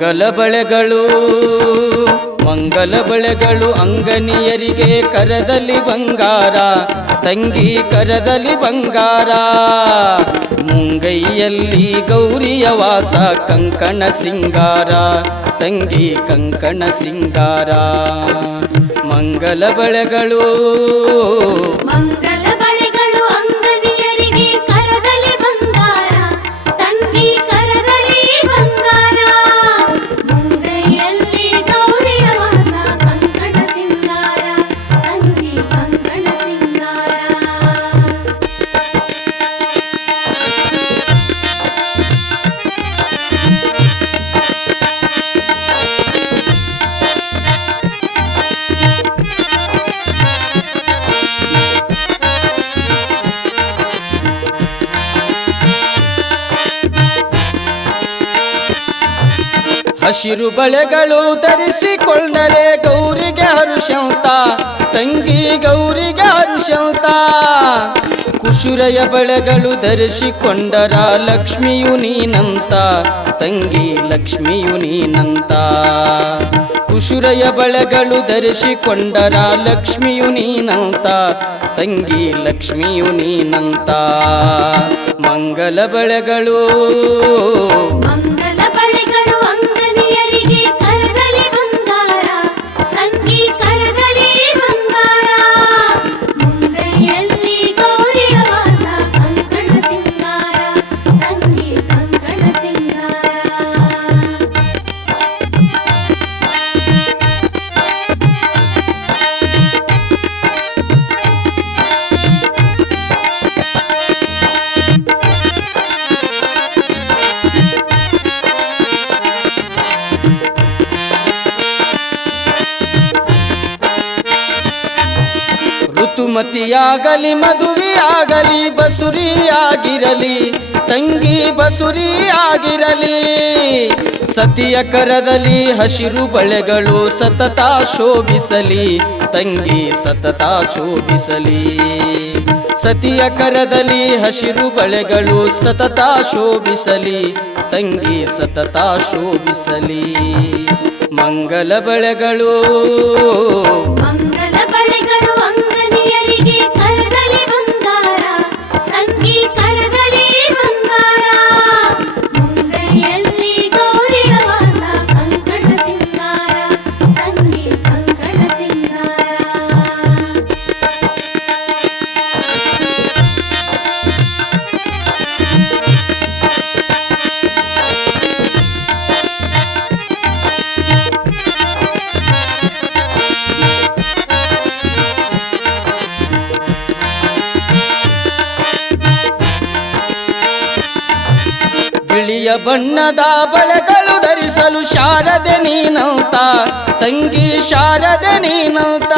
ಮಂಗಲ ಬಳೆಗಳು ಮಂಗಲ ಬಳೆಗಳು ಅಂಗನಿಯರಿಗೆ ಕರದಲ್ಲಿ ಬಂಗಾರ, ತಂಗಿ ಕರದಲ್ಲಿ ಬಂಗಾರ. ಮುಂಗೈಯಲ್ಲಿ ಗೌರಿಯ ವಾಸ ಕಂಕಣ ಸಿಂಗಾರ, ತಂಗಿ ಕಂಕಣ ಸಿಂಗಾರ. ಮಂಗಲ ಬಳೆಗಳು ಹಸಿರು ಬಳೆಗಳು ಧರಿಸಿಕೊಂಡರೆ ಗೌರಿಗೆ ಹರುಷಂತ, ತಂಗಿ ಗೌರಿಗೆ ಹರುಷಂತ. ಕುಶುರಯ ಬಳೆಗಳು ಧರಿಸಿಕೊಂಡರ ಲಕ್ಷ್ಮಿಯು ನೀನಂತ, ತಂಗಿ ಲಕ್ಷ್ಮಿಯು ನೀನಂತ. ಕುಶುರಯ ಬಳೆಗಳು ಧರಿಸಿಕೊಂಡರ ಲಕ್ಷ್ಮಿಯು ನೀನಂತ, ತಂಗಿ ಲಕ್ಷ್ಮಿಯು ನೀನಂತ. ಮಂಗಲ ಬಳೆಗಳು ಋತುಮತಿಯಾಗಲಿ ಮದುವೆಯಾಗಲಿ, ಬಸುರಿಯಾಗಿರಲಿ, ತಂಗಿ ಬಸುರಿಯಾಗಿರಲಿ. ಸತಿಯ ಕರದಲ್ಲಿ ಹಸಿರು ಬಳೆಗಳು ಸತತ ಶೋಭಿಸಲಿ, ತಂಗಿ ಸತತ ಶೋಭಿಸಲಿ. ಸತಿಯ ಕರದಲ್ಲಿ ಹಸಿರು ಬಳೆಗಳು ಸತತ ಶೋಭಿಸಲಿ, ತಂಗಿ ಸತತ ಶೋಭಿಸಲಿ. ಮಂಗಲ ಬಳೆಗಳು ಬಿಳಿಯ ಬಣ್ಣದ ಬಳೆಗಳು ಧರಿಸಲು ಶಾರದೆ ನೀನಂತ. ತಂಗಿ ಶಾರದೆ ನೀನಂತ.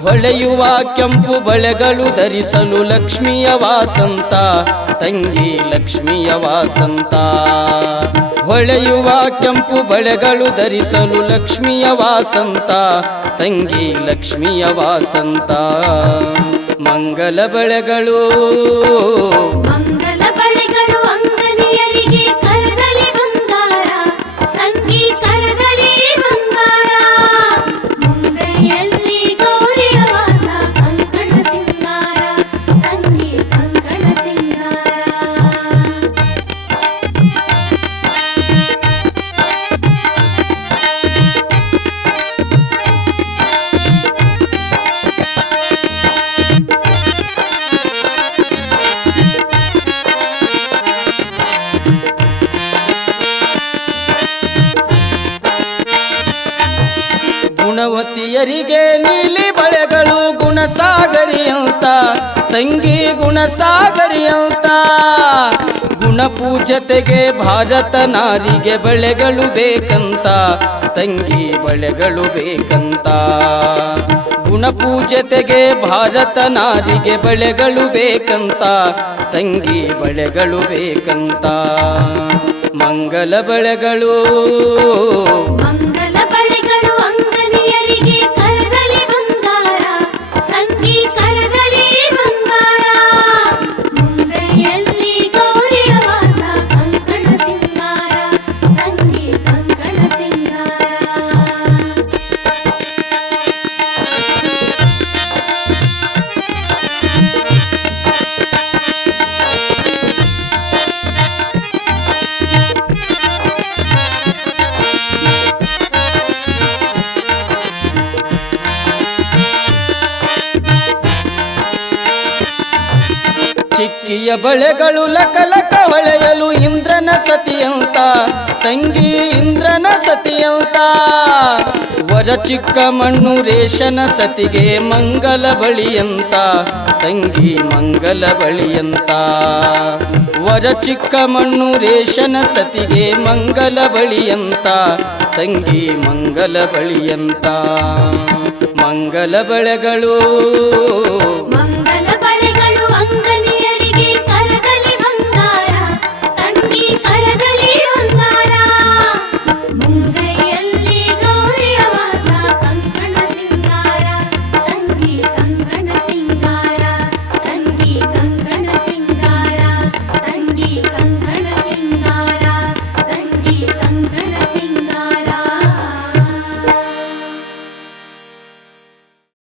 ಹೊಳೆಯುವ ಕೆಂಪು ಬಳೆಗಳು ಧರಿಸಲು ಲಕ್ಷ್ಮಿಯ ವಾಸಂತ. ತಂಗಿ ಲಕ್ಷ್ಮಿಯ ವಾಸಂತ. ಹೊಳೆಯುವ ಕೆಂಪು ಬಳೆಗಳು ಧರಿಸಲು ಲಕ್ಷ್ಮಿಯ ವಾಸಂತ. ತಂಗಿ ಲಕ್ಷ್ಮಿಯ ವಾಸಂತ. ಮಂಗಲ ಬಳೆಗಳು. ಅಂಗನಿಯರಿಗೆ ಕರದಲ್ಲಿ ಗುಣವತಿಯರಿಗೆ ನೀಲಿ ಬಳೆಗಳು ಗುಣಸಾಗರಿ ಅಂತ, ತಂಗಿ ಗುಣಸಾಗರಿ ಅಂತ. ಗುಣಪೂಜತೆಗೆ ಭಾರತ ನಾರಿಗೆ ಬಳೆಗಳು ಬೇಕಂತ, ತಂಗಿ ಬಳೆಗಳು ಬೇಕಂತ. ಗುಣಪೂಜತೆಗೆ ಭಾರತ ನಾರಿಗೆ ಬಳೆಗಳು ಬೇಕಂತ, ತಂಗಿ ಬಳೆಗಳು ಬೇಕಂತ. ಮಂಗಲ ಬಳೆಗಳು. ತಂಗಿ ಚಿಕ್ಕಿಯ ಬಳೆಗಳು ಲಕಲಕ ಲಕ ಹೊಳೆಯಲು ಇಂದ್ರನ ಸತಿಯಂತ ತಂಗಿ ಇಂದ್ರನ ಸತಿಯಂತ ವರ ಚಿಕ್ಕ ಮಣ್ಣು ರೇಷನ ಸತಿಗೆ ಮಂಗಲ ಬಳಿಯಂತ ತಂಗಿ ಮಂಗಲ ಬಳಿಯಂತ ವರ ಚಿಕ್ಕ ಮಣ್ಣು ರೇಷನ ಸತಿಗೆ ಮಂಗಲ ಬಳಿಯಂತ ತಂಗಿ ಮಂಗಲ ಬಳಿಯಂತ ಮಂಗಲ ಬಳೆಗಳು